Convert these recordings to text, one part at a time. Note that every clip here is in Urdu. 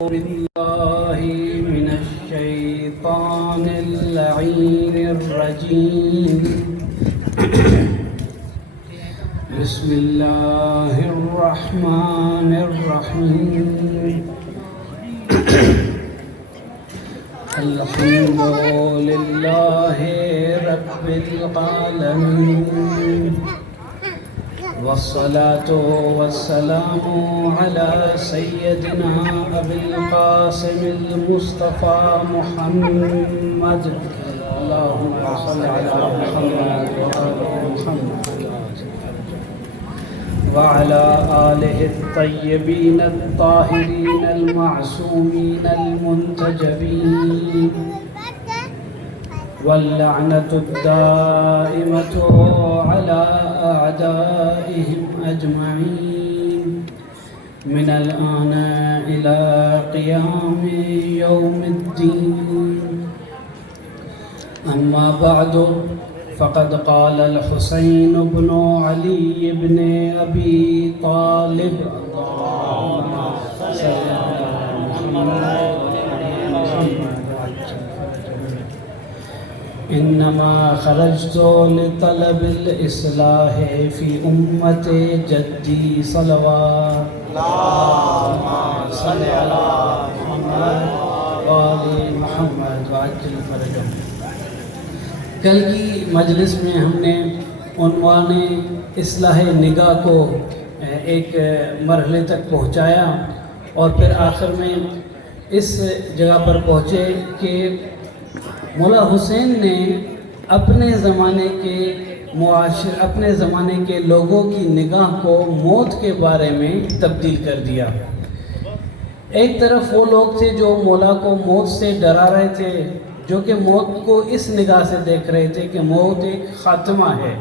بالله من الشيطان اللعين الرجيم. بسم الله الرحمن الرحيم. الحمد لله رب العالمين، والصلاة والسلام على سيدنا أبي القاسم المصطفى محمد. اللهم صل على محمد وآل محمد وعلى آله الطيبين الطاهرين المعصومين المنتجبين، واللعنة الدائمة على أعدائهم أجمعين من الآن إلى قيام يوم الدين. أما بعد، فقد قال الحسين بن علي بن أبي طالب: اللهم صل على محمد إنما خرجت لطلب الإصلاح في أمة جدي صلوات. اللهم صل على محمد وآل محمد وعجل فرجهم. کل کی مجلس میں ہم نے عنوان اصلاح نگاہ کو ایک مرحلے تک پہنچایا، اور پھر آخر میں اس جگہ پر پہنچے کہ مولا حسین نے اپنے زمانے کے لوگوں کی نگاہ کو موت کے بارے میں تبدیل کر دیا. ایک طرف وہ لوگ تھے جو مولا کو موت سے ڈرا رہے تھے، جو کہ موت کو اس نگاہ سے دیکھ رہے تھے کہ موت ایک خاتمہ ہے،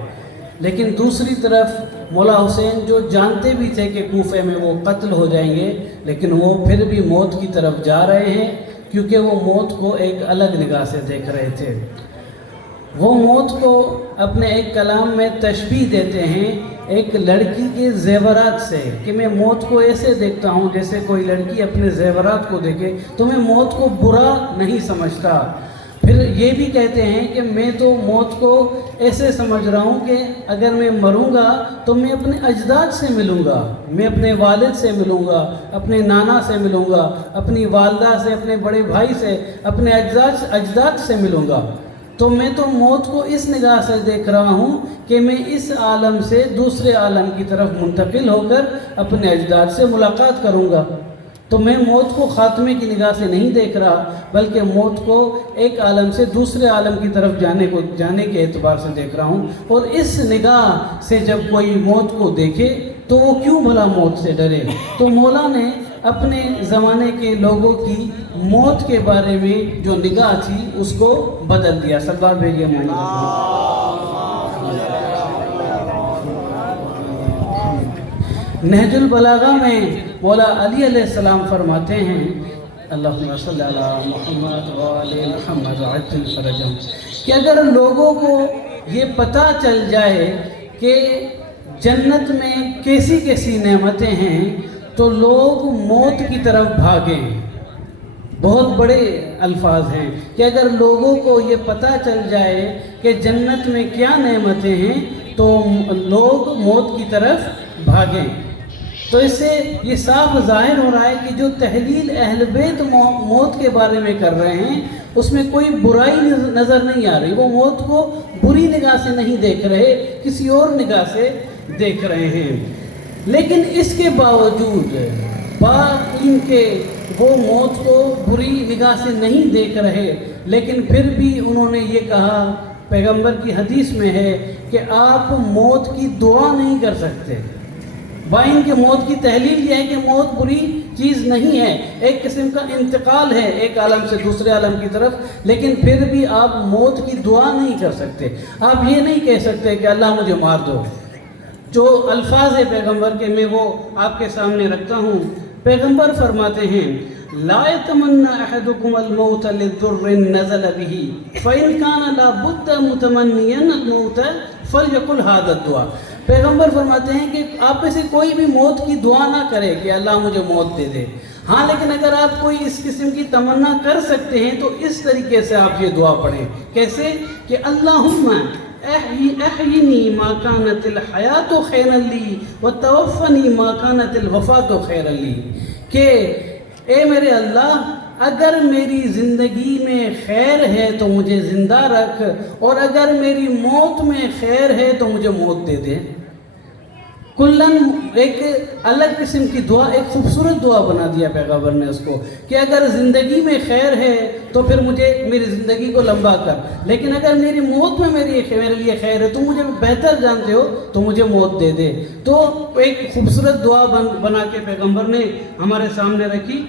لیکن دوسری طرف مولا حسین جو جانتے بھی تھے کہ کوفے میں وہ قتل ہو جائیں گے، لیکن وہ پھر بھی موت کی طرف جا رہے ہیں، کیونکہ وہ موت کو ایک الگ نگاہ سے دیکھ رہے تھے. وہ موت کو اپنے ایک کلام میں تشبیہ دیتے ہیں ایک لڑکی کے زیورات سے، کہ میں موت کو ایسے دیکھتا ہوں جیسے کوئی لڑکی اپنے زیورات کو دیکھے تو میں موت کو برا نہیں سمجھتا. پھر یہ بھی کہتے ہیں کہ میں تو موت کو ایسے سمجھ رہا ہوں کہ اگر میں مروں گا تو میں اپنے اجداد سے ملوں گا، میں اپنے والد سے ملوں گا، اپنے نانا سے ملوں گا، اپنی والدہ سے، اپنے بڑے بھائی سے، اپنے اجداد سے ملوں گا. تو میں تو موت کو اس نگاہ سے دیکھ رہا ہوں کہ میں اس عالم سے دوسرے عالم کی طرف منتقل ہو کر اپنے اجداد سے ملاقات کروں گا. تو میں موت کو خاتمے کی نگاہ سے نہیں دیکھ رہا، بلکہ موت کو ایک عالم سے دوسرے عالم کی طرف جانے کے اعتبار سے دیکھ رہا ہوں. اور اس نگاہ سے جب کوئی موت کو دیکھے تو وہ کیوں بھلا موت سے ڈرے؟ تو مولا نے اپنے زمانے کے لوگوں کی موت کے بارے میں جو نگاہ تھی اس کو بدل دیا. سرکار بھیجیے مولا. نہج البلاغہ میں مولا علی علیہ السلام فرماتے ہیں: اللہم صلی علی محمد وآل محمد وعجل فرجهم، کہ اگر لوگوں کو یہ پتہ چل جائے کہ جنت میں کیسی کیسی نعمتیں ہیں تو لوگ موت کی طرف بھاگیں. بہت بڑے الفاظ ہیں کہ اگر لوگوں کو یہ پتہ چل جائے کہ جنت میں کیا نعمتیں ہیں تو لوگ موت کی طرف بھاگیں. تو اس سے یہ صاف ظاہر ہو رہا ہے کہ جو تحلیل اہل بیت موت کے بارے میں کر رہے ہیں اس میں کوئی برائی نظر نہیں آ رہی. وہ موت کو بری نگاہ سے نہیں دیکھ رہے، کسی اور نگاہ سے دیکھ رہے ہیں. لیکن اس کے باوجود ان کے وہ موت کو بری نگاہ سے نہیں دیکھ رہے، لیکن پھر بھی انہوں نے یہ کہا، پیغمبر کی حدیث میں ہے کہ آپ موت کی دعا نہیں کر سکتے. ان کے موت کی تحلیل یہ ہے کہ موت بری چیز نہیں ہے، ایک قسم کا انتقال ہے ایک عالم سے دوسرے عالم کی طرف، لیکن پھر بھی آپ موت کی دعا نہیں کر سکتے. آپ یہ نہیں کہہ سکتے کہ اللہ مجھے مار دو. جو الفاظ ہے پیغمبر کے میں وہ آپ کے سامنے رکھتا ہوں. پیغمبر فرماتے ہیں: لا يتمنى احدكم الموت للضر نزل به فإن كان لا بد متمنيا الموت فليقل هذا الدعاء. پیغمبر فرماتے ہیں کہ آپ میں سے کوئی بھی موت کی دعا نہ کرے کہ اللہ مجھے موت دے دے. ہاں لیکن اگر آپ کوئی اس قسم کی تمنا کر سکتے ہیں تو اس طریقے سے آپ یہ دعا پڑھیں. کیسے کہ اللہم احینی ما کانت الحیات خیرا لی وتوفنی ما کانت الوفات خیرا لی، کہ اے میرے اللہ اگر میری زندگی میں خیر ہے تو مجھے زندہ رکھ، اور اگر میری موت میں خیر ہے تو مجھے موت دے دے. کلن ایک الگ قسم کی دعا، ایک خوبصورت دعا بنا دیا پیغمبر نے اس کو، کہ اگر زندگی میں خیر ہے تو پھر مجھے میری زندگی کو لمبا کر، لیکن اگر میری موت میں میرے لیے خیر ہے تو مجھے بہتر جانتے ہو تو مجھے موت دے دے. تو ایک خوبصورت دعا بنا کے پیغمبر نے ہمارے سامنے رکھی.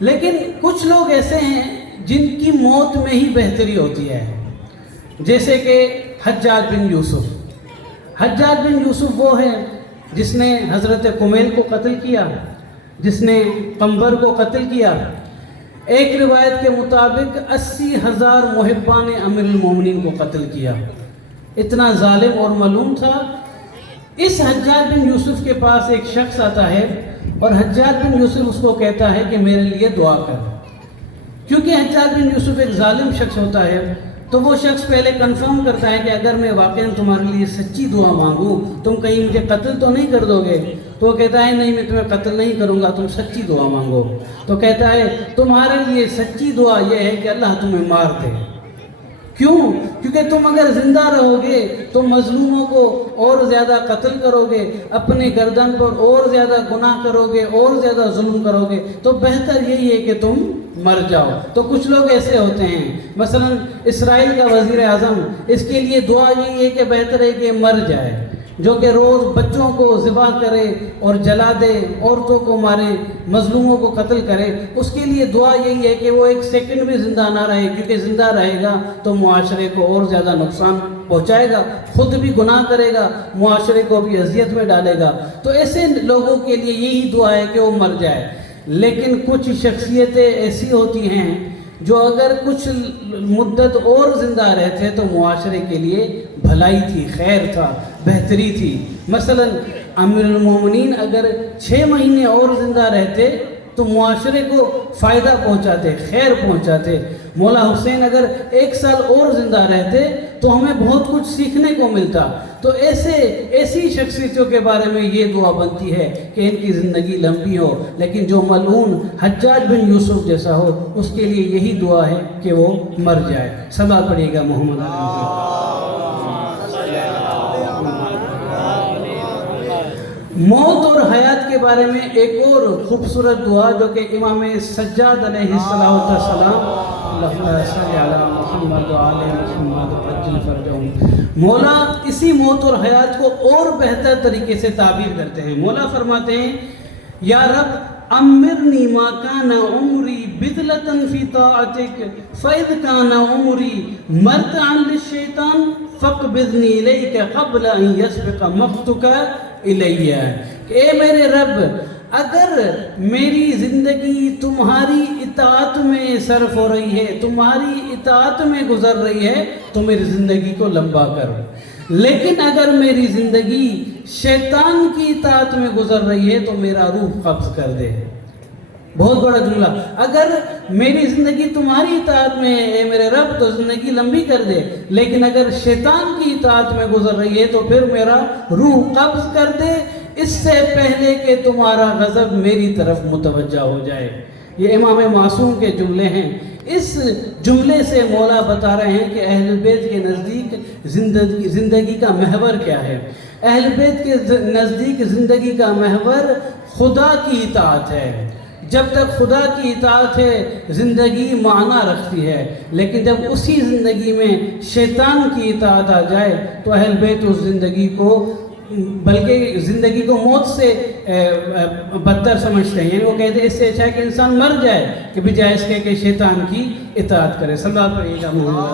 لیکن کچھ لوگ ایسے ہیں جن کی موت میں ہی بہتری ہوتی ہے، جیسے کہ حجاج بن یوسف. حجاج بن یوسف وہ ہے جس نے حضرت کمیل کو قتل کیا، جس نے قنبر کو قتل کیا. ایک روایت کے مطابق 80,000 محبان امیر المومنین کو قتل کیا. اتنا ظالم اور ملعون تھا. اس حجاج بن یوسف کے پاس ایک شخص آتا ہے اور حجاج بن یوسف اس کو کہتا ہے کہ میرے لیے دعا کر. کیونکہ حجاج بن یوسف ایک ظالم شخص ہوتا ہے تو وہ شخص پہلے کنفرم کرتا ہے کہ اگر میں واقعاً تمہارے لیے سچی دعا مانگوں تم کہیں مجھے قتل تو نہیں کر دو گے؟ تو وہ کہتا ہے نہیں، میں تمہیں قتل نہیں کروں گا، تم سچی دعا مانگو. تو کہتا ہے تمہارے لیے سچی دعا یہ ہے کہ اللہ تمہیں مار دے. کیوں؟ کیونکہ تم اگر زندہ رہو گے تو مظلوموں کو اور زیادہ قتل کرو گے، اپنے گردن پر اور زیادہ گناہ کرو گے، اور زیادہ ظلم کرو گے، تو بہتر یہی ہے کہ تم مر جاؤ. تو کچھ لوگ ایسے ہوتے ہیں، مثلا اسرائیل کا وزیر اعظم، اس کے لیے دعا یہی ہے کہ بہتر ہے کہ مر جائے، جو کہ روز بچوں کو ذبح کرے اور جلا دے، عورتوں کو مارے، مظلوموں کو قتل کرے. اس کے لیے دعا یہی ہے کہ وہ ایک سیکنڈ بھی زندہ نہ رہے، کیونکہ زندہ رہے گا تو معاشرے کو اور زیادہ نقصان پہنچائے گا، خود بھی گناہ کرے گا، معاشرے کو بھی اذیت میں ڈالے گا. تو ایسے لوگوں کے لیے یہی دعا ہے کہ وہ مر جائے. لیکن کچھ شخصیتیں ایسی ہوتی ہیں جو اگر کچھ مدت اور زندہ رہتے تو معاشرے کے لیے بھلائی تھی، خیر تھا، بہتری تھی. مثلا امیر المومنین اگر 6 مہینے اور زندہ رہتے تو معاشرے کو فائدہ پہنچاتے، خیر پہنچاتے. مولا حسین اگر 1 سال اور زندہ رہتے تو ہمیں بہت کچھ سیکھنے کو ملتا. تو ایسی شخصیتوں کے بارے میں یہ دعا بنتی ہے کہ ان کی زندگی لمبی ہو. لیکن جو ملعون حجاج بن یوسف جیسا ہو اس کے لیے یہی دعا ہے کہ وہ مر جائے. صلوات پڑھیے گا محمد علیہ. موت اور حیات کے بارے میں ایک اور خوبصورت دعا جو کہ امام سجاد علیہ السلام، اللہم صل علی محمد وعلی محمد وعجل فرجہم، مولا اسی موت اور حیات کو اور بہتر طریقے سے تعبیر کرتے ہیں. مولا فرماتے ہیں یا رب امرنی ما کان عمری بدلة فی طاعتک فاذ کان عمری مرتعا للشیطان فاقبضنی الیک قبل ان یسبق مقتک الیہ. کہ اے میرے رب اگر میری زندگی تمہاری اطاعت میں صرف ہو رہی ہے، تمہاری اطاعت میں گزر رہی ہے تو میری زندگی کو لمبا کر، لیکن اگر میری زندگی شیطان کی اطاعت میں گزر رہی ہے تو میرا روح قبض کر دے. بہت بڑا جملہ. اگر میری زندگی تمہاری اطاعت میں ہے اے میرے رب تو زندگی لمبی کر دے، لیکن اگر شیطان کی اطاعت میں گزر رہی ہے تو پھر میرا روح قبض کر دے، اس سے پہلے کہ تمہارا غضب میری طرف متوجہ ہو جائے. یہ امام معصوم کے جملے ہیں. اس جملے سے مولا بتا رہے ہیں کہ اہل بیت کے نزدیک زندگی کا محور کیا ہے. اہل بیت کے نزدیک زندگی کا محور خدا کی اطاعت ہے. جب تک خدا کی اطاعت ہے زندگی معنی رکھتی ہے، لیکن جب اسی زندگی میں شیطان کی اطاعت آ جائے تو اہل بیت اس زندگی کو، بلکہ زندگی کو موت سے بدتر سمجھتے ہیں. یعنی وہ کہتے ہیں اس سے اچھا ہے کہ انسان مر جائے کہ بجائے اس کے کہ شیطان کی اطاعت کرے. صلوات پڑھیے گا محمد.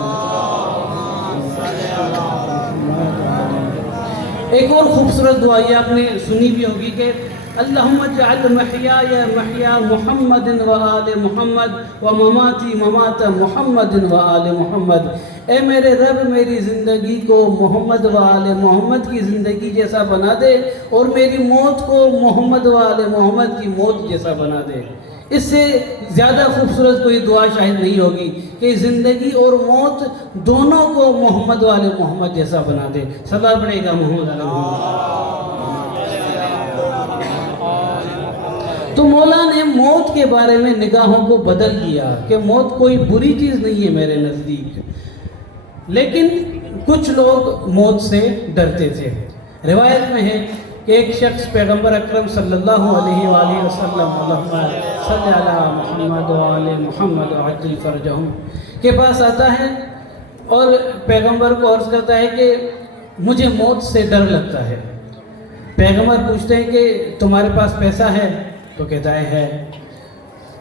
ایک اور خوبصورت دعا یہ آپ نے سنی بھی ہوگی کہ اللہم اجعل محیای محیا محمد و آل محمد و مماتی ممات محمد و آل محمد. اے میرے رب میری زندگی کو محمد و آل محمد کی زندگی جیسا بنا دے اور میری موت کو محمد و آل محمد کی موت جیسا بنا دے. اس سے زیادہ خوبصورت کوئی دعا شاید نہیں ہوگی کہ زندگی اور موت دونوں کو محمد والے محمد جیسا بنا دے. صدا پڑے گا محمد والے محمد. تو مولا نے موت کے بارے میں نگاہوں کو بدل دیا کہ موت کوئی بری چیز نہیں ہے میرے نزدیک. لیکن کچھ لوگ موت سے ڈرتے تھے. روایت میں ہے کہ ایک شخص پیغمبر اکرم صلی اللہ علیہ وآلہ وسلم صلی علی محمد وآل محمد عجل فرجہم کے پاس آتا ہے اور پیغمبر کو عرض کرتا ہے کہ مجھے موت سے ڈر لگتا ہے. پیغمبر پوچھتے ہیں کہ تمہارے پاس پیسہ ہے؟ تو کہتا ہے.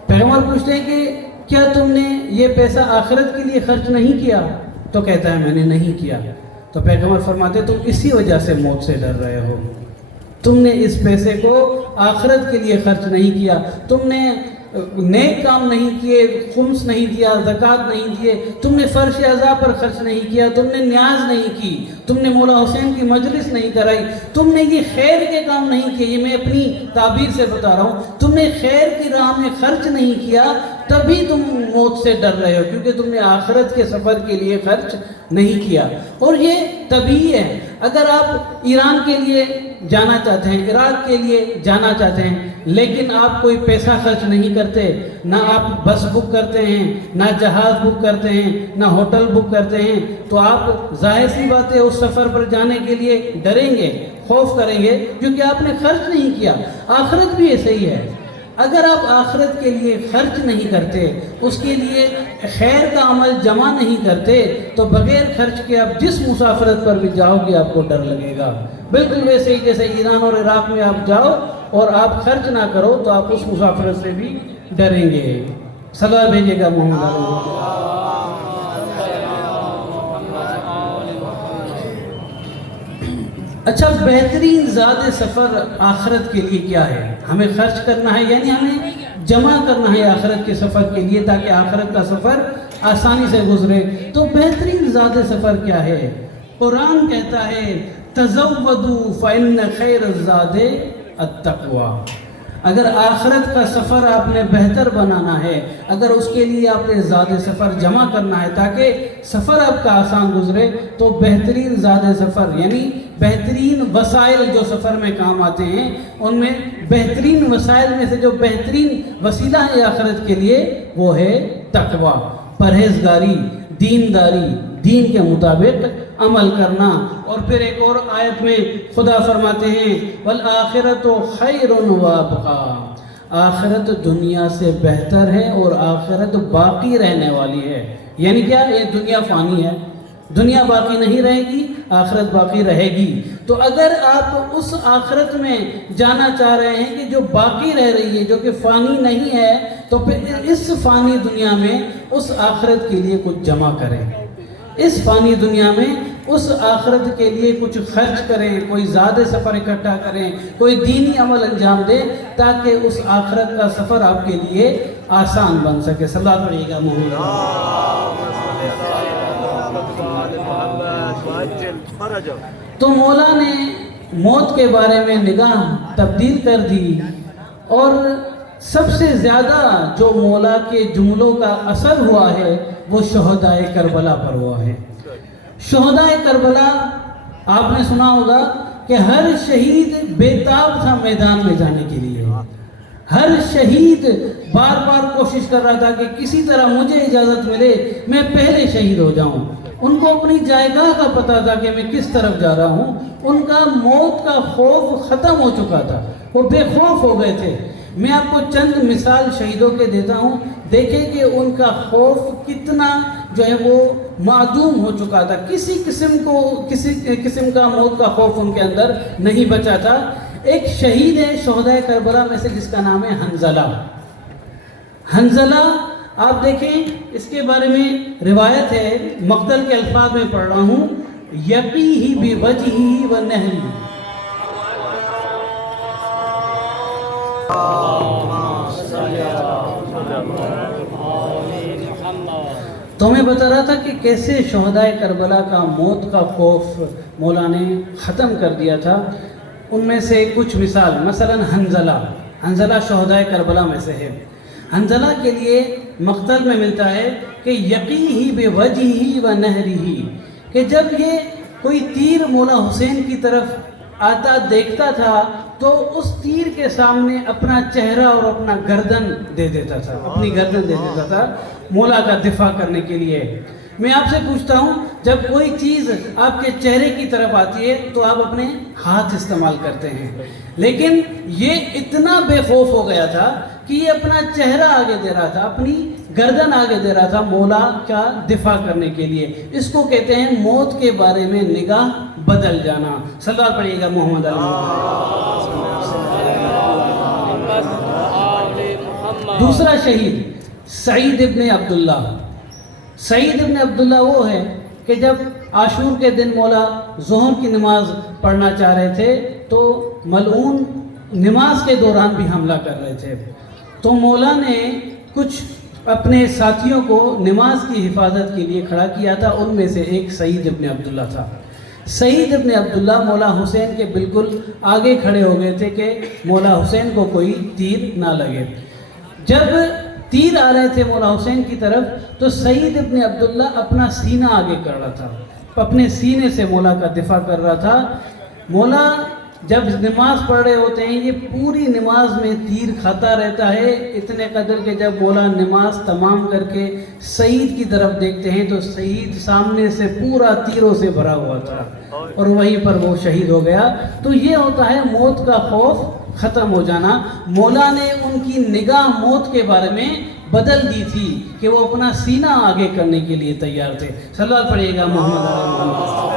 پیغمبر پوچھتے ہیں کہ کیا تم نے یہ پیسہ آخرت کے لیے خرچ نہیں کیا؟ تو کہتا ہے میں نے نہیں کیا. تو پیغمبر فرماتے تم اسی وجہ سے موت سے ڈر رہے ہو. تم نے اس پیسے کو آخرت کے لیے خرچ نہیں کیا, تم نے نیک کام نہیں کیے, خمس نہیں دیا, زکوٰۃ نہیں دیے, تم نے فرش اعضاء پر خرچ نہیں کیا, تم نے نیاز نہیں کی, تم نے مولا حسین کی مجلس نہیں کرائی, تم نے یہ خیر کے کام نہیں کیے. یہ میں اپنی تعبیر سے بتا رہا ہوں. تم نے خیر کی راہ میں خرچ نہیں کیا, تبھی تم موت سے ڈر رہے ہو, کیونکہ تم نے آخرت کے سفر کے لیے خرچ نہیں کیا. اور یہ طبیعی ہے. اگر آپ ایران کے لیے جانا چاہتے ہیں, عراق کے لیے جانا چاہتے ہیں, لیکن آپ کوئی پیسہ خرچ نہیں کرتے, نہ آپ بس بک کرتے ہیں, نہ جہاز بک کرتے ہیں, نہ ہوٹل بک کرتے ہیں, تو آپ ظاہر سی بات ہے اس سفر پر جانے کے لیے ڈریں گے, خوف کریں گے, کیونکہ آپ نے خرچ نہیں کیا. آخرت بھی ایسے ہی ہے. اگر آپ آخرت کے لیے خرچ نہیں کرتے, اس کے لیے خیر کا عمل جمع نہیں کرتے, تو بغیر خرچ کے آپ جس مسافرت پر بھی جاؤ گے آپ کو ڈر لگے گا. بالکل ویسے ہی جیسے ایران اور عراق میں آپ جاؤ اور آپ خرچ نہ کرو تو آپ اس مسافرت سے بھی ڈریں گے. صلاح بھیجے گا محمد علیہ. اچھا, بہترین زاد سفر آخرت کے لیے کیا ہے؟ ہمیں خرچ کرنا ہے, یعنی ہمیں جمع کرنا ہے آخرت کے سفر کے لیے تاکہ آخرت کا سفر آسانی سے گزرے. تو بہترین زاد سفر کیا ہے؟ قرآن کہتا ہے تزودوا فإن خیر الزاد التقوی. اگر آخرت کا سفر آپ نے بہتر بنانا ہے, اگر اس کے لیے آپ نے زاد سفر جمع کرنا ہے تاکہ سفر آپ کا آسان گزرے, تو بہترین زاد سفر یعنی بہترین وسائل جو سفر میں کام آتے ہیں, ان میں بہترین وسائل میں سے جو بہترین وسیلہ ہے آخرت کے لیے وہ ہے تقوی, پرہیزگاری, دینداری, دین کے مطابق عمل کرنا. اور پھر ایک اور آیت میں خدا فرماتے ہیں والآخرت خیر وابقی. آخرت دنیا سے بہتر ہے اور آخرت باقی رہنے والی ہے. یعنی کیا؟ یہ دنیا فانی ہے, دنیا باقی نہیں رہے گی, آخرت باقی رہے گی. تو اگر آپ اس آخرت میں جانا چاہ رہے ہیں کہ جو باقی رہ رہی ہے, جو کہ فانی نہیں ہے, تو پھر اس فانی دنیا میں اس آخرت کے لیے کچھ جمع کریں, اس فانی دنیا میں اس آخرت کے لیے کچھ خرچ کریں, کوئی زاد سفر اکٹھا کریں, کوئی دینی عمل انجام دیں تاکہ اس آخرت کا سفر آپ کے لیے آسان بن سکے. صلوات پڑھیے گا محمد. تو مولا نے موت کے بارے میں نگاہ تبدیل کر دی, اور سب سے زیادہ جو مولا کے جملوں کا اثر ہوا ہے وہ شہدائے کربلا پر ہوا ہے. شہدائے کربلا آپ نے سنا ہوگا کہ ہر شہید بے تاب تھا میدان میں جانے کے لیے. ہر شہید بار بار کوشش کر رہا تھا کہ کسی طرح مجھے اجازت ملے, میں پہلے شہید ہو جاؤں. ان کو اپنی جائیگاہ کا پتہ تھا کہ میں کس طرف جا رہا ہوں. ان کا موت کا خوف ختم ہو چکا تھا, وہ بے خوف ہو گئے تھے. میں آپ کو چند مثال شہیدوں کے دیتا ہوں, دیکھیں کہ ان کا خوف کتنا جو ہے وہ معدوم ہو چکا تھا. کسی قسم کا موت کا خوف ان کے اندر نہیں بچا تھا. ایک شہید ہے شہدائے کربلا میں سے جس کا نام ہے حنظلہ. حنظلہ آپ دیکھیں, اس کے بارے میں روایت ہے, مقتل کے الفاظ میں پڑھ رہا ہوں, یقیہ بوجہہ ونہلہ. تو میں بتا رہا تھا کہ کیسے شہدائے کربلا کا موت کا خوف مولا نے ختم کر دیا تھا. ان میں سے کچھ مثال, مثلا حنظلہ شہدائے کربلا میں سے ہے. حنظلہ کے لیے مقتل میں ملتا ہے کہ یقیہ بوجہہ و نہرہ، کہ جب یہ کوئی تیر مولا حسین کی طرف آتا دیکھتا تھا تو اس تیر کے سامنے اپنا چہرہ اور اپنا گردن دے دیتا تھا، اپنی گردن دے دیتا تھا مولا کا دفاع کرنے کے لیے۔ میں آپ سے پوچھتا ہوں، جب کوئی چیز آپ کے چہرے کی طرف آتی ہے تو آپ اپنے ہاتھ استعمال کرتے ہیں، لیکن یہ اتنا بے خوف ہو گیا تھا کہ یہ اپنا چہرہ آگے دے رہا تھا، اپنی گردن آگے دے رہا تھا مولا کا دفاع کرنے کے لیے۔ اس کو کہتے ہیں موت کے بارے میں نگاہ بدل جانا۔ صلوات پڑھیے گا محمد دوسرا شہید سعید ابن عبداللہ۔ سعید ابن عبداللہ وہ ہے کہ جب عاشور کے دن مولا ظہر کی نماز پڑھنا چاہ رہے تھے تو ملعون نماز کے دوران بھی حملہ کر رہے تھے، تو مولا نے کچھ اپنے ساتھیوں کو نماز کی حفاظت کے لیے کھڑا کیا تھا، ان میں سے ایک سعید ابن عبداللہ تھا۔ سعید ابن عبداللہ مولا حسین کے بالکل آگے کھڑے ہو گئے تھے کہ مولا حسین کو کوئی تیر نہ لگے۔ جب تیر آ رہے تھے مولا حسین کی طرف تو سعید ابن عبداللہ اپنا سینہ آگے کر رہا تھا، اپنے سینے سے مولا کا دفاع کر رہا تھا۔ مولا جب نماز پڑھ رہے ہوتے ہیں یہ پوری نماز میں تیر کھاتا رہتا ہے، اتنے قدر کہ جب مولا نماز تمام کر کے سعید کی طرف دیکھتے ہیں تو سعید سامنے سے پورا تیروں سے بھرا ہوا تھا اور وہیں پر وہ شہید ہو گیا۔ تو یہ ہوتا ہے موت کا خوف ختم ہو جانا۔ مولا نے ان کی نگاہ موت کے بارے میں بدل دی تھی کہ وہ اپنا سینہ آگے کرنے کے لیے تیار تھے۔ صلوات پڑھیے گا محمد علیہ محمد۔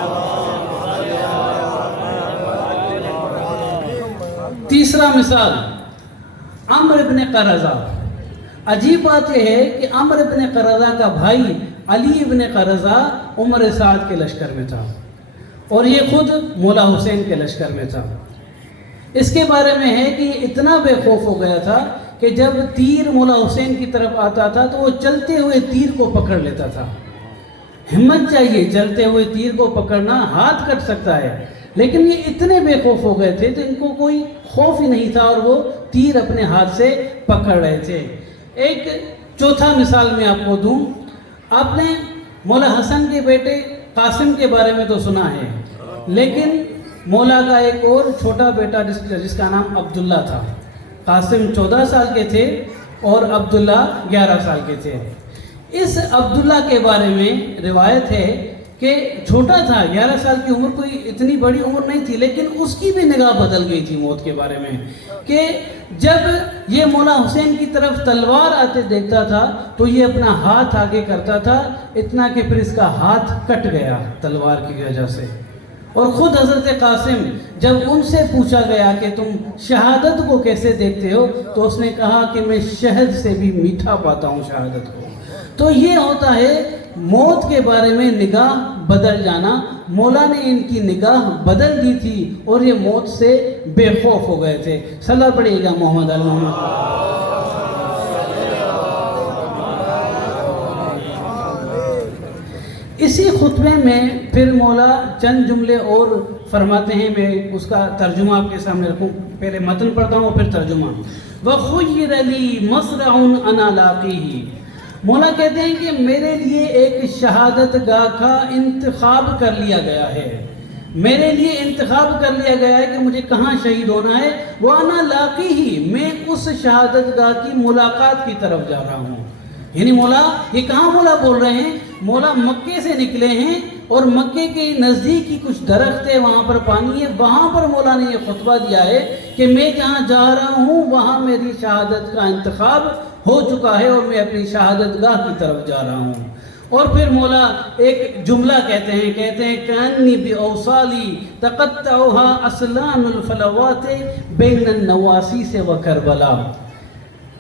تیسرا مثال عمرو ابن قرظہ۔ عجیب بات یہ ہے کہ عمرو ابن قرظہ کا بھائی علی ابن قرظہ عمر سعد کے لشکر میں تھا اور یہ خود مولا حسین کے لشکر میں تھا۔ اس کے بارے میں ہے کہ یہ اتنا بے خوف ہو گیا تھا کہ جب تیر مولا حسین کی طرف آتا تھا تو وہ چلتے ہوئے تیر کو پکڑ لیتا تھا۔ ہمت چاہیے، چلتے ہوئے تیر کو پکڑنا، ہاتھ کٹ سکتا ہے، لیکن یہ اتنے بے خوف ہو گئے تھے تو ان کو کوئی خوف ہی نہیں تھا اور وہ تیر اپنے ہاتھ سے پکڑ رہے تھے۔ ایک چوتھا مثال میں آپ کو دوں، آپ نے مولا حسن کے بیٹے قاسم کے بارے میں تو سنا ہے، لیکن مولا کا ایک اور چھوٹا بیٹا جس کا نام عبداللہ تھا۔ قاسم 14 سال کے تھے اور عبداللہ 11 سال کے تھے۔ اس عبداللہ کے بارے میں روایت ہے کہ چھوٹا تھا، 11 سال کی عمر، کوئی اتنی بڑی عمر نہیں تھی، لیکن اس کی بھی نگاہ بدل گئی تھی موت کے بارے میں کہ جب یہ مولا حسین کی طرف تلوار آتے دیکھتا تھا تو یہ اپنا ہاتھ آگے کرتا تھا، اتنا کہ پھر اس کا ہاتھ کٹ گیا تلوار کی وجہ سے۔ اور خود حضرت قاسم جب ان سے پوچھا گیا کہ تم شہادت کو کیسے دیکھتے ہو تو اس نے کہا کہ میں شہد سے بھی میٹھا پاتا ہوں شہادت کو۔ تو یہ ہوتا ہے موت کے بارے میں نگاہ بدل جانا۔ مولا نے ان کی نگاہ بدل دی تھی اور یہ موت سے بے خوف ہو گئے تھے۔ صلوات پڑھیے گا محمد علی محمد۔ اسی خطبے میں پھر مولا چند جملے اور فرماتے ہیں، میں اس کا ترجمہ آپ کے سامنے رکھوں، پہلے متن پڑھتا ہوں اور پھر ترجمہ۔ وَخُيِّرَ لِي مَصْرَعٌ أَنَا لَاقِيهِ۔ مولا کہتے ہیں کہ میرے لیے ایک شہادت گاہ کا انتخاب کر لیا گیا ہے، میرے لیے انتخاب کر لیا گیا ہے کہ مجھے کہاں شہید ہونا ہے۔ وَأَنَا لَاقِيهِ، میں اس شہادت گاہ کی ملاقات کی طرف جا رہا ہوں۔ یعنی مولا، یہ کہاں مولا بول رہے ہیں؟ مولا مکے سے نکلے ہیں اور مکے کے نزدیک ہی کچھ درخت ہے، وہاں پر پانی ہے، وہاں پر مولا نے یہ خطبہ دیا ہے کہ میں جہاں جا رہا ہوں وہاں میری شہادت کا انتخاب ہو چکا ہے اور میں اپنی شہادت گاہ کی طرف جا رہا ہوں۔ اور پھر مولا ایک جملہ کہتے ہیں کَأَنِّي بِأَوْصَالِي تَقَطَّعُهَا أَسْلَانُ الْفَلَوَاتِ بَيْنَ النَّوَاسِيسِ وَكَرْبَلَا۔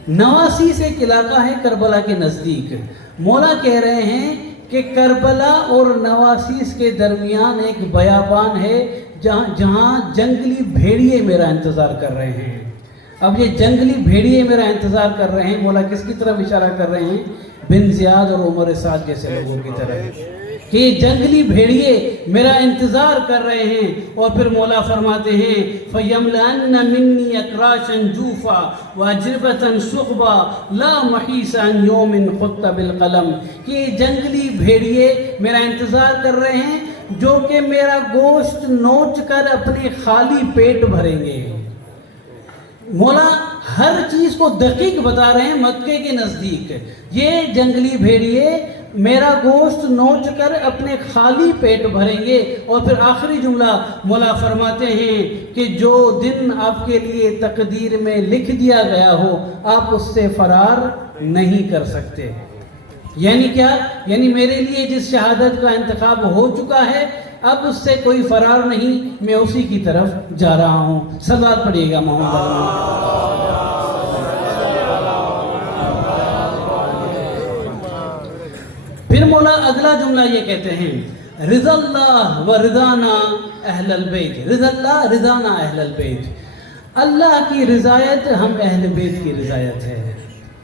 نواسیس ایک علاقہ ہے کربلا کے نزدیک۔ مولا کہہ رہے ہیں کہ کربلا اور نواسیس کے درمیان ایک بیابان ہے جہاں جنگلی بھیڑیے میرا انتظار کر رہے ہیں۔ اب یہ جنگلی بھیڑیے میرا انتظار کر رہے ہیں، مولا کس کی طرف اشارہ کر رہے ہیں؟ بن زیاد اور عمر سعد جیسے لوگوں کی طرف۔ کہ یہ جنگلی بھیڑیے میرا انتظار کر رہے ہیں. اور پھر مولا فرماتے ہیں فَيَمْلَأَنَّ مِنِّي أَكْرَاشًا جُوفًا وَأَجْرِبَةً شُغْبًا لَا مَحِيصَ عَنْ يَوْمٍ خُطَّ بِالْقَلَمِ. کہ یہ جنگلی بھیڑیے میرا انتظار کر رہے ہیں جو کہ میرا گوشت نوچ کر اپنے خالی پیٹ بھریں گے. مولا ہر چیز کو دقیق بتا رہے ہیں. مکے کے نزدیک یہ جنگلی بھیڑیے میرا گوشت نوچ کر اپنے خالی پیٹ بھریں گے. اور پھر آخری جملہ مولا فرماتے ہیں کہ جو دن آپ کے لیے تقدیر میں لکھ دیا گیا ہو آپ اس سے فرار نہیں کر سکتے. یعنی کیا؟ یعنی میرے لیے جس شہادت کا انتخاب ہو چکا ہے اب اس سے کوئی فرار نہیں, میں اسی کی طرف جا رہا ہوں. صلوات پڑھیے گا محمد. پھر مولا اگلا جملہ یہ کہتے ہیں رضا اللہ و رضانا اہل البیت. رضا اللہ رضانا اہل البیت. اللہ کی رضایت ہم اہل بیت کی رضایت ہے.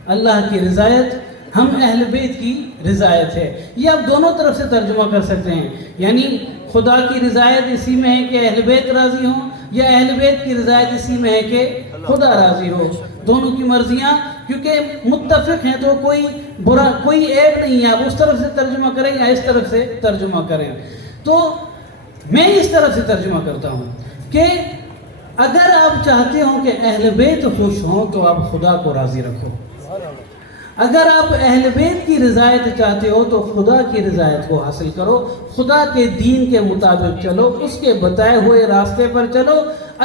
اللہ کی رضایت ہم اہل بیت کی رضایت ہے. یہ آپ دونوں طرف سے ترجمہ کر سکتے ہیں. یعنی خدا کی رضایت اسی میں ہے کہ اہل بیت راضی ہوں, یا اہل بیت کی رضایت اسی میں ہے کہ خدا راضی ہو. دونوں کی مرضیاں کیونکہ متفق ہیں تو کوئی برا کوئی عیب نہیں ہے. آپ اس طرف سے ترجمہ کریں یا اس طرف سے ترجمہ کریں. تو میں اس طرف سے ترجمہ کرتا ہوں کہ اگر آپ چاہتے ہوں کہ اہل بیت خوش ہوں تو آپ خدا کو راضی رکھو. اگر آپ اہل بیت کی رضایت چاہتے ہو تو خدا کی رضایت کو حاصل کرو. خدا کے دین کے مطابق چلو, اس کے بتائے ہوئے راستے پر چلو.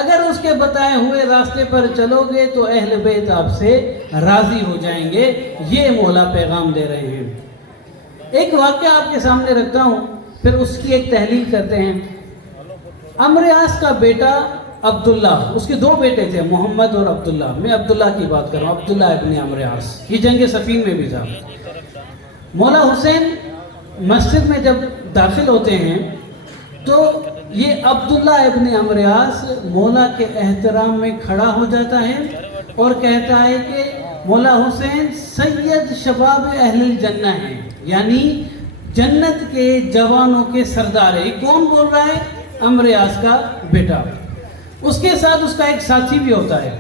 اگر اس کے بتائے ہوئے راستے پر چلو گے تو اہل بیت آپ سے راضی ہو جائیں گے. یہ مولا پیغام دے رہے ہیں. ایک واقعہ آپ کے سامنے رکھتا ہوں, پھر اس کی ایک تحلیل کرتے ہیں. عمرو عاص کا بیٹا عبداللہ, اس کے دو بیٹے تھے محمد اور عبداللہ. میں عبداللہ کی بات کر رہا ہوں, عبداللہ ابن عمرو عاص. یہ جنگ صفین میں بھی تھا. مولا حسین مسجد میں جب داخل ہوتے ہیں تو یہ عبداللہ ابن عمرو عاص مولا کے احترام میں کھڑا ہو جاتا ہے اور کہتا ہے کہ مولا حسین سید شباب اہل الجنہ ہیں, یعنی جنت کے جوانوں کے سردار ہیں. یہ کون بول رہا ہے؟ عمرو عاص کا بیٹا. اس کے ساتھ اس کا ایک ساتھی بھی ہوتا ہے.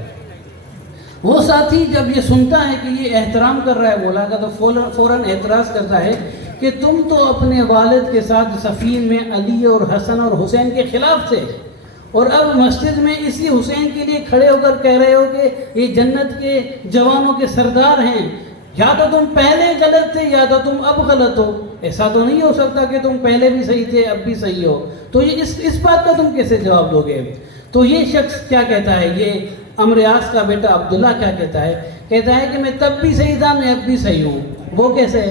وہ ساتھی جب یہ سنتا ہے کہ یہ احترام کر رہا ہے مولا کا تو فوراً اعتراض کرتا ہے کہ تم تو اپنے والد کے ساتھ صفین میں علی اور حسن اور حسین کے خلاف تھے, اور اب مسجد میں اسی حسین کے لیے کھڑے ہو کر کہہ رہے ہو کہ یہ جنت کے جوانوں کے سردار ہیں. یا تو تم پہلے غلط تھے یا تو تم اب غلط ہو. ایسا تو نہیں ہو سکتا کہ تم پہلے بھی صحیح تھے اب بھی صحیح ہو. تو یہ اس بات کا تم کیسے جواب دو گے؟ تو یہ شخص کیا کہتا ہے, یہ عمرو عاص کا بیٹا عبداللہ کیا کہتا ہے؟ کہتا ہے کہ میں تب بھی صحیح تھا, میں اب بھی صحیح ہوں. وہ کیسے؟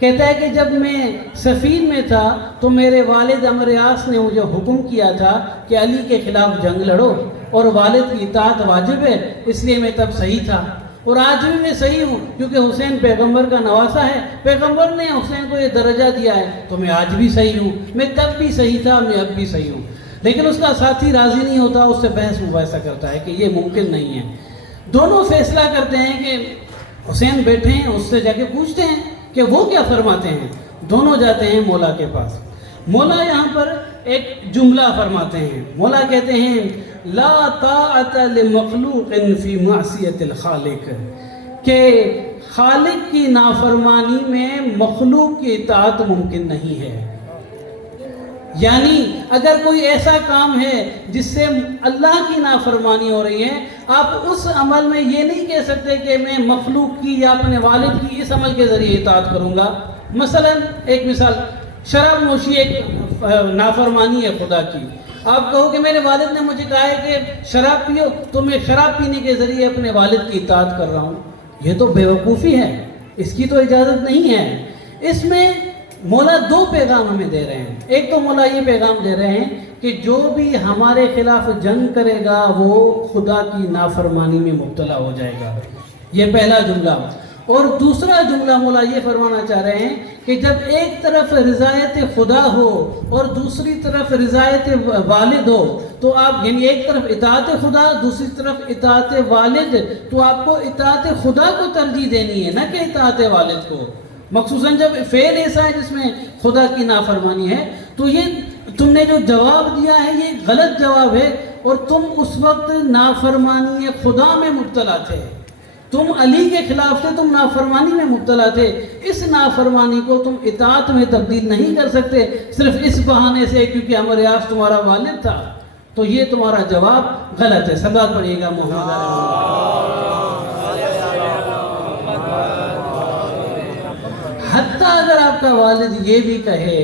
کہتا ہے کہ جب میں صفین میں تھا تو میرے والد عمرو عاص نے مجھے حکم کیا تھا کہ علی کے خلاف جنگ لڑو اور والد کی اطاعت واجب ہے, اس لیے میں تب صحیح تھا. اور آج بھی میں صحیح ہوں کیونکہ حسین پیغمبر کا نواسا ہے, پیغمبر نے حسین کو یہ درجہ دیا ہے, تو میں آج بھی صحیح ہوں. میں تب بھی صحیح تھا, میں اب بھی صحیح ہوں. لیکن اس کا ساتھی راضی نہیں ہوتا, اس سے بحث مباحثہ کرتا ہے کہ یہ ممکن نہیں ہے. دونوں فیصلہ کرتے ہیں کہ حسین بیٹھے ہیں, اس سے جا کے پوچھتے ہیں کہ وہ کیا فرماتے ہیں. دونوں جاتے ہیں مولا کے پاس. مولا یہاں پر ایک جملہ فرماتے ہیں. مولا کہتے ہیں لا طاعت لمخلوق فی معصیت الخالق, کہ خالق کی نافرمانی میں مخلوق کی اطاعت ممکن نہیں ہے. یعنی اگر کوئی ایسا کام ہے جس سے اللہ کی نافرمانی ہو رہی ہے, آپ اس عمل میں یہ نہیں کہہ سکتے کہ میں مخلوق کی یا اپنے والد کی اس عمل کے ذریعے اطاعت کروں گا. مثلا ایک مثال, شراب نوشی ایک نافرمانی ہے خدا کی. آپ کہو کہ میرے والد نے مجھے کہا ہے کہ شراب پیو, تو میں شراب پینے کے ذریعے اپنے والد کی اطاعت کر رہا ہوں. یہ تو بیوقوفی ہے, اس کی تو اجازت نہیں ہے. اس میں مولا دو پیغام ہمیں دے رہے ہیں. ایک تو مولا یہ پیغام دے رہے ہیں کہ جو بھی ہمارے خلاف جنگ کرے گا وہ خدا کی نافرمانی میں مبتلا ہو جائے گا. یہ پہلا جملہ. اور دوسرا جملہ مولا یہ فرمانا چاہ رہے ہیں کہ جب ایک طرف رضایت خدا ہو اور دوسری طرف رضایت والد ہو, تو آپ یعنی ایک طرف اطاعت خدا دوسری طرف اطاعت والد, تو آپ کو اطاعت خدا کو ترجیح دینی ہے نہ کہ اطاعت والد کو. مخصوصاً جب فعل ایسا ہے جس میں خدا کی نافرمانی ہے، تو یہ تم نے جو جواب دیا ہے یہ غلط جواب ہے، اور تم اس وقت نافرمانی خدا میں مبتلا تھے، تم علی کے خلاف تھے، تم نافرمانی میں مبتلا تھے، اس نافرمانی کو تم اطاعت میں تبدیل نہیں کر سکتے صرف اس بہانے سے کیونکہ عمرو یاس تمہارا والد تھا، تو یہ تمہارا جواب غلط ہے۔ صلوات پڑھیے گا محمد حتیٰ اگر آپ کا والد یہ بھی کہے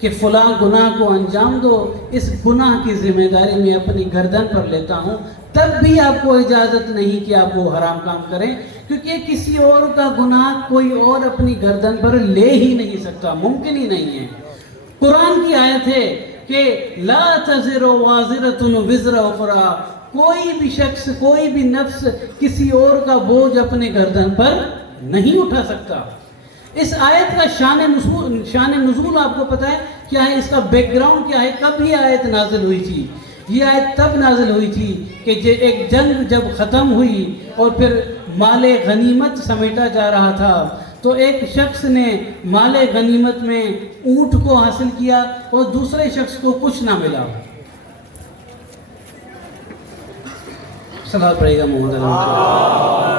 کہ فلاں گناہ کو انجام دو، اس گناہ کی ذمہ داری میں اپنی گردن پر لیتا ہوں، تب بھی آپ کو اجازت نہیں کہ آپ وہ حرام کام کریں، کیونکہ کسی اور کا گناہ کوئی اور اپنی گردن پر لے ہی نہیں سکتا، ممکن ہی نہیں ہے۔ قرآن کی آیت ہے کہ لا تزر وازرۃ وزر اخری، کوئی بھی شخص، کوئی بھی نفس کسی اور کا بوجھ اپنے گردن پر نہیں اٹھا سکتا۔ اس آیت کا شان نزول آپ کو پتہ ہے کیا ہے؟ اس کا بیک گراؤنڈ کیا ہے؟ کب یہ آیت نازل ہوئی تھی؟ یہ آیت تب نازل ہوئی تھی کہ ایک جنگ جب ختم ہوئی اور پھر مال غنیمت سمیٹا جا رہا تھا، تو ایک شخص نے مال غنیمت میں اونٹ کو حاصل کیا اور دوسرے شخص کو کچھ نہ ملا۔ صلوات پڑھیے گا محمد علیہ۔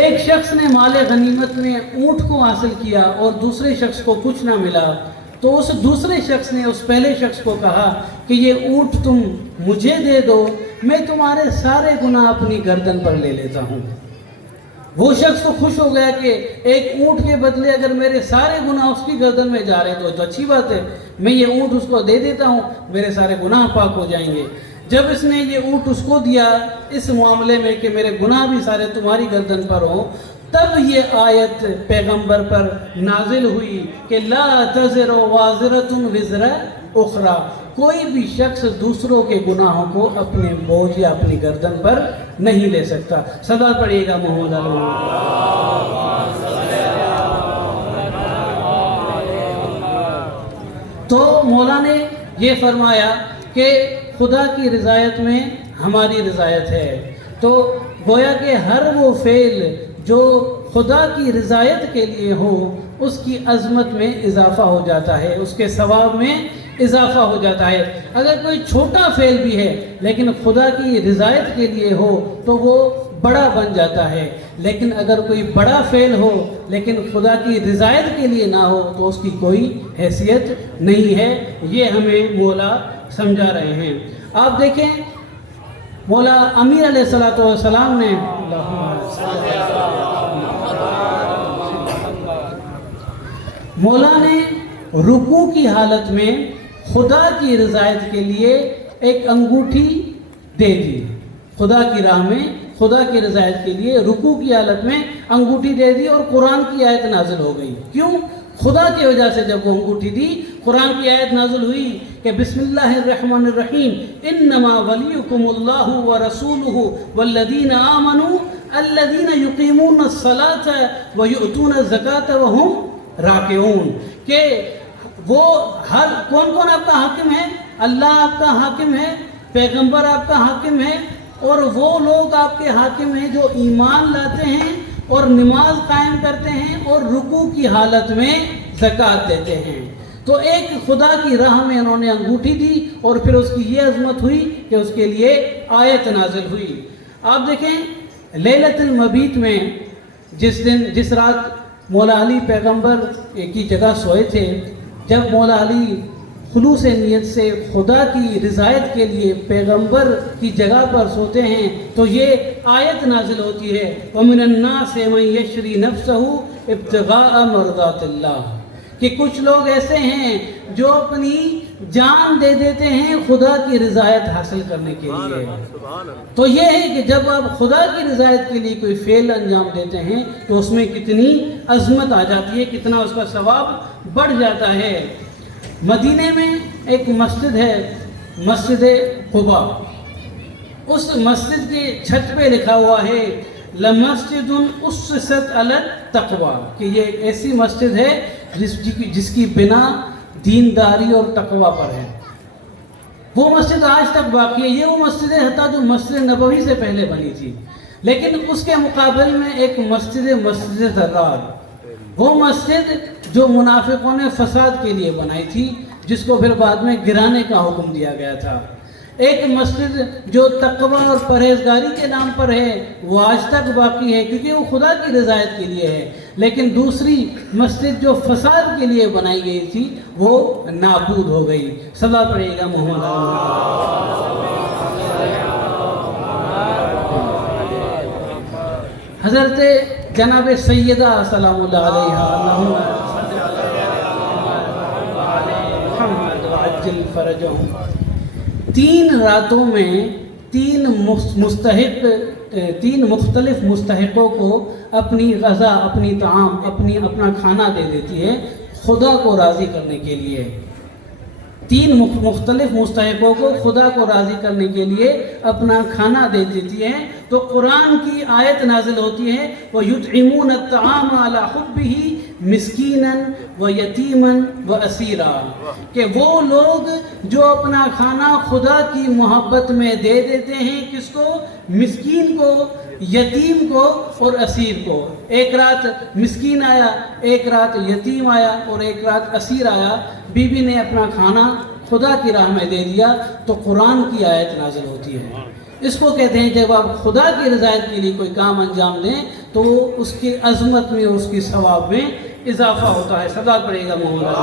ایک شخص نے مال غنیمت میں اونٹ کو حاصل کیا اور دوسرے شخص کو کچھ نہ ملا، تو اس دوسرے شخص نے اس پہلے شخص کو کہا کہ یہ اونٹ تم مجھے دے دو، میں تمہارے سارے گناہ اپنی گردن پر لے لیتا ہوں۔ وہ شخص تو خوش ہو گیا کہ ایک اونٹ کے بدلے اگر میرے سارے گناہ اس کی گردن میں جا رہے تو اچھی بات ہے، میں یہ اونٹ اس کو دے دیتا ہوں، میرے سارے گناہ پاک ہو جائیں گے۔ جب اس نے یہ اونٹ اس کو دیا اس معاملے میں کہ میرے گناہ بھی سارے تمہاری گردن پر ہوں، تب یہ آیت پیغمبر پر نازل ہوئی کہ لا تزر وازرۃ وزر اخری، کوئی بھی شخص دوسروں کے گناہوں کو اپنے بوجھ یا اپنی گردن پر نہیں لے سکتا۔ صلوات پڑھیے گا محمد علیہ۔ تو مولا نے یہ فرمایا کہ خدا کی رضایت میں ہماری رضایت ہے، تو گویا کہ ہر وہ فعل جو خدا کی رضایت کے لیے ہو اس کی عظمت میں اضافہ ہو جاتا ہے، اس کے ثواب میں اضافہ ہو جاتا ہے۔ اگر کوئی چھوٹا فعل بھی ہے لیکن خدا کی رضایت کے لیے ہو تو وہ بڑا بن جاتا ہے، لیکن اگر کوئی بڑا فعل ہو لیکن خدا کی رضایت کے لیے نہ ہو تو اس کی کوئی حیثیت نہیں ہے۔ یہ ہمیں مولا سمجھا رہے ہیں۔ آپ دیکھیں مولا امیر علیہ السلام نے مولا نے رکوع کی حالت میں خدا کی رضایت کے لیے ایک انگوٹھی دے دی، خدا کی راہ میں خدا کی رضایت کے لیے رکوع کی حالت میں انگوٹھی دے دی، اور قرآن کی آیت نازل ہو گئی۔ کیوں؟ خدا کی وجہ سے جب وہ انگوٹھی دی قرآن کی آیت نازل ہوئی کہ بسم اللہ الرحمن الرحیم انما ولیکم اللہ ورسولہ والذین آمنوا الذین یقیمون الصلاة ویؤتون الزکاة وہم راکعون، کہ وہ کون کون آپ کا حاکم ہے؟ اللہ آپ کا حاکم ہے، پیغمبر آپ کا حاکم ہے، اور وہ لوگ آپ کے حاکم ہیں جو ایمان لاتے ہیں اور نماز قائم کرتے ہیں اور رکوع کی حالت میں زکوٰۃ دیتے ہیں۔ تو ایک خدا کی راہ میں انہوں نے انگوٹھی دی اور پھر اس کی یہ عظمت ہوئی کہ اس کے لیے آیت نازل ہوئی۔ آپ دیکھیں لیلۃ المبیت میں جس رات مولا علی پیغمبر کی جگہ سوئے تھے، جب مولا علی خلوص نیت سے خدا کی رضایت کے لیے پیغمبر کی جگہ پر سوتے ہیں تو یہ آیت نازل ہوتی ہے وَمِنَ النَّاسِ مَن يَشْرِي نَفْسَهُ ابْتِغَاءَ مَرْضَاتِ اللَّهِ، کہ کچھ لوگ ایسے ہیں جو اپنی جان دے دیتے ہیں خدا کی رضایت حاصل کرنے کے لیے۔ تو یہ ہے کہ جب آپ خدا کی رضایت کے لیے کوئی فعل انجام دیتے ہیں تو اس میں کتنی عظمت آ جاتی ہے، کتنا اس کا ثواب بڑھ جاتا ہے۔ مدینے میں ایک مسجد ہے، مسجد قباء، اس مسجد کے چھت پہ لکھا ہوا ہے لَمَسْجِدٌ أُسِّسَتْ عَلَى التَّقْوَى، کہ یہ ایک ایسی مسجد ہے جس کی بنا دینداری اور تقوی پر ہے۔ وہ مسجد آج تک باقی ہے. یہ وہ مسجد ہے جو مسجد نبوی سے پہلے بنی تھی. لیکن اس کے مقابل میں ایک مسجد ضرار، وہ مسجد جو منافقوں نے فساد کے لیے بنائی تھی، جس کو پھر بعد میں گرانے کا حکم دیا گیا تھا. ایک مسجد جو تقوی اور پرہیزگاری کے نام پر ہے، وہ آج تک باقی ہے کیونکہ وہ خدا کی رضایت کے لیے ہے. لیکن دوسری مسجد جو فساد کے لیے بنائی گئی تھی وہ نابود ہو گئی. صدا پڑے گا محمد. حضرت جناب سیدہ سلام اللہ علیہا اللہم محمد وعجل فرجہم، 3 راتوں میں 3 مختلف مستحقوں کو اپنی غذا، اپنی طعام، اپنا کھانا دے دیتی ہے خدا کو راضی کرنے کے لیے. 3 مختلف مستحقوں کو خدا کو راضی کرنے کے لیے اپنا کھانا دے دیتی ہے. تو قرآن کی آیت نازل ہوتی ہے وَيُطْعِمُونَ الطَّعَامَ عَلَى حُبِّهِ مِسْكِينًا وَيَتِيمًا وَأَسِيرًا، کہ وہ لوگ جو اپنا کھانا خدا کی محبت میں دے دیتے ہیں، کس کو؟ مسکین کو، یتیم کو اور اسیر کو. ایک رات مسکین آیا، ایک رات یتیم آیا اور ایک رات اسیر آیا. بی بی نے اپنا کھانا خدا کی راہ میں دے دیا تو قرآن کی آیت نازل ہوتی ہے. اس کو کہتے ہیں جب آپ خدا کی رضایت کے لیے کوئی کام انجام دیں تو اس کی عظمت میں، اس کی ثواب میں اضافہ ہوتا ہے. صدا پڑے گا محمد.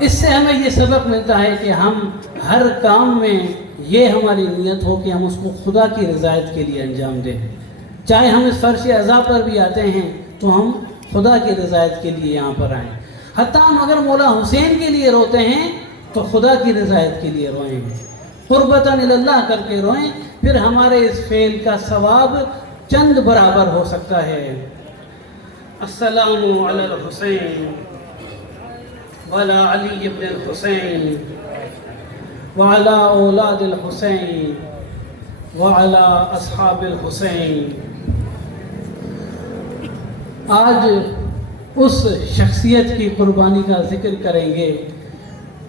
اس سے ہمیں یہ سبق ملتا ہے کہ ہم ہر کام میں یہ ہماری نیت ہو کہ ہم اس کو خدا کی رضایت کے لیے انجام دیں. چاہے ہم اس فرش عزا پر بھی آتے ہیں تو ہم خدا کی رضایت کے لیے یہاں پر آئیں. حتیٰ ہم اگر مولا حسین کے لیے روتے ہیں تو خدا کی رضایت کے لیے روئیں، قربتاً اللہ کر کے روئیں. پھر ہمارے اس فعل کا ثواب چند برابر ہو سکتا ہے. السلام علی الحسین وعلی علی ابن الحسین وعلی اولاد الحسین وعلی اصحاب الحسین. آج اس شخصیت کی قربانی کا ذکر کریں گے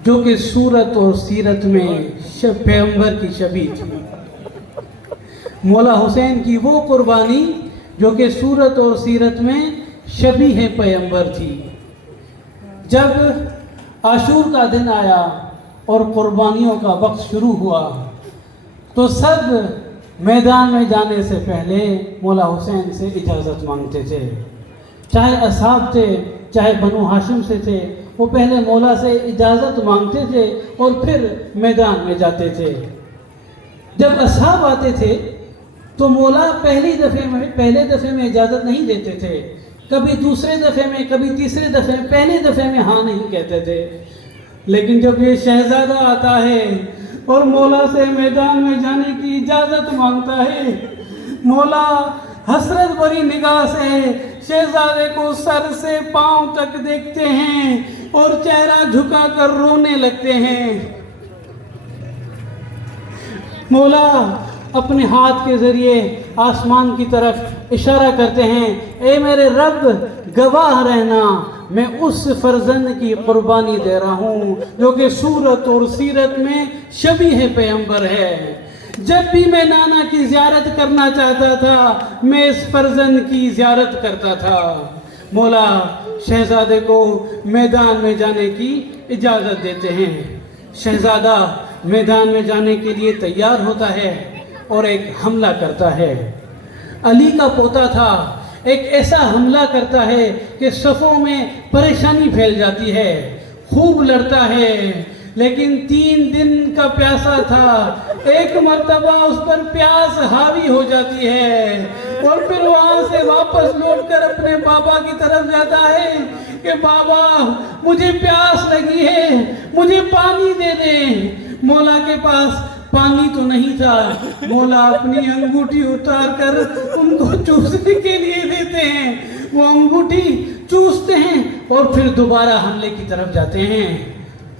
جو کہ صورت اور سیرت میں پیغمبر کی شبیہ تھی. مولا حسین کی وہ قربانی جو کہ صورت اور سیرت میں شبیہ پیغمبر تھی. جب عاشور کا دن آیا اور قربانیوں کا وقت شروع ہوا تو سب میدان میں جانے سے پہلے مولا حسین سے اجازت مانگتے تھے. چاہے اصحاب تھے، چاہے بنو ہاشم سے تھے، وہ پہلے مولا سے اجازت مانگتے تھے اور پھر میدان میں جاتے تھے. جب اصحاب آتے تھے تو مولا پہلے دفعے میں اجازت نہیں دیتے تھے، کبھی دوسرے دفعے میں، کبھی تیسرے دفعے میں، پہلے دفعے میں ہاں نہیں کہتے تھے. لیکن جب یہ شہزادہ آتا ہے اور مولا سے میدان میں جانے کی اجازت مانگتا ہے، مولا حسرت بھری نگاہ سے شہزادے کو سر سے پاؤں تک دیکھتے ہیں اور چہرہ جھکا کر رونے لگتے ہیں. مولا اپنے ہاتھ کے ذریعے آسمان کی طرف اشارہ کرتے ہیں، اے میرے رب گواہ رہنا، میں اس فرزند کی قربانی دے رہا ہوں جو کہ صورت اور سیرت میں شبیہ پیغمبر ہے. جب بھی میں نانا کی زیارت کرنا چاہتا تھا میں اس فرزند کی زیارت کرتا تھا. مولا شہزادے کو میدان میں جانے کی اجازت دیتے ہیں. شہزادہ میدان میں جانے کے لیے تیار ہوتا ہے اور ایک حملہ کرتا ہے. علی کا پوتا تھا، ایک ایسا حملہ کرتا ہے کہ صفوں میں پریشانی پھیل جاتی ہے. خوب لڑتا ہے لیکن 3 دن کا پیاسا تھا. ایک مرتبہ اس پر پیاس حاوی ہو جاتی ہے اور پھر وہاں سے واپس لوٹ کر اپنے بابا کی طرف جاتا ہے کہ بابا مجھے پیاس لگی ہے، مجھے پانی دے دیں. مولا کے پاس پانی تو نہیں تھا. مولا اپنی انگوٹھی اتار کر ان کو چوسنے کے لیے دیتے ہیں. وہ انگوٹھی چوستے ہیں اور پھر دوبارہ حملے کی طرف جاتے ہیں.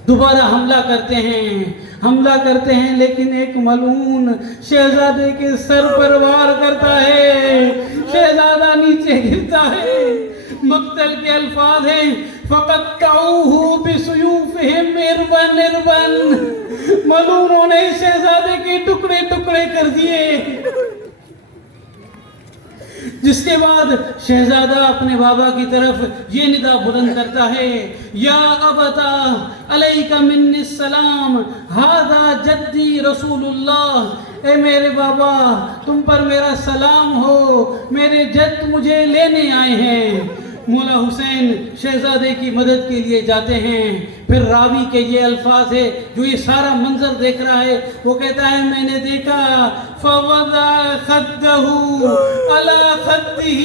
دوبارہ حملہ کرتے ہیں لیکن ایک ملعون شہزادے کے سر پر وار کرتا ہے. شہزادہ نیچے گرتا ہے. مقتل کے الفاظ ہیں فَقَطَّعُوهُ بِسُيُوفِهِمْ اِرْبًا اِرْبًا، ملعونوں نے شہزادے کے ٹکڑے ٹکڑے کر دیے۔ جس کے بعد شہزادہ اپنے بابا کی طرف یہ ندا بلند کرتا ہے، یا ابتا علیک منی السلام ھذا جدی رسول اللہ، اے میرے بابا تم پر میرا سلام ہو، میرے جد مجھے لینے آئے ہیں۔ مولا حسین شہزادے کی مدد کے لیے جاتے ہیں۔ پھر راوی کے یہ الفاظ ہے جو یہ سارا منظر دیکھ رہا ہے، وہ کہتا ہے میں نے دیکھا فَوَضَعَ خَدَّهُ عَلَى خَدِّهِ،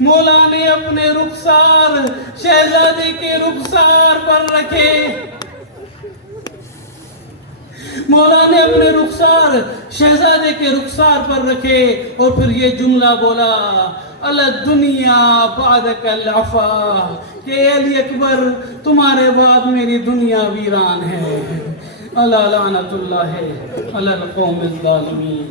مولا نے اپنے رخسار شہزادے کے رخسار پر رکھے، مولا نے اپنے رخسار شہزادے کے رخسار پر رکھے اور پھر یہ جملہ بولا الدنیا بعدک العفا، کہ علی اکبر تمہارے بعد میری دنیا ویران ہے۔ اللہ لعنت اللہ علی القوم الظالمین۔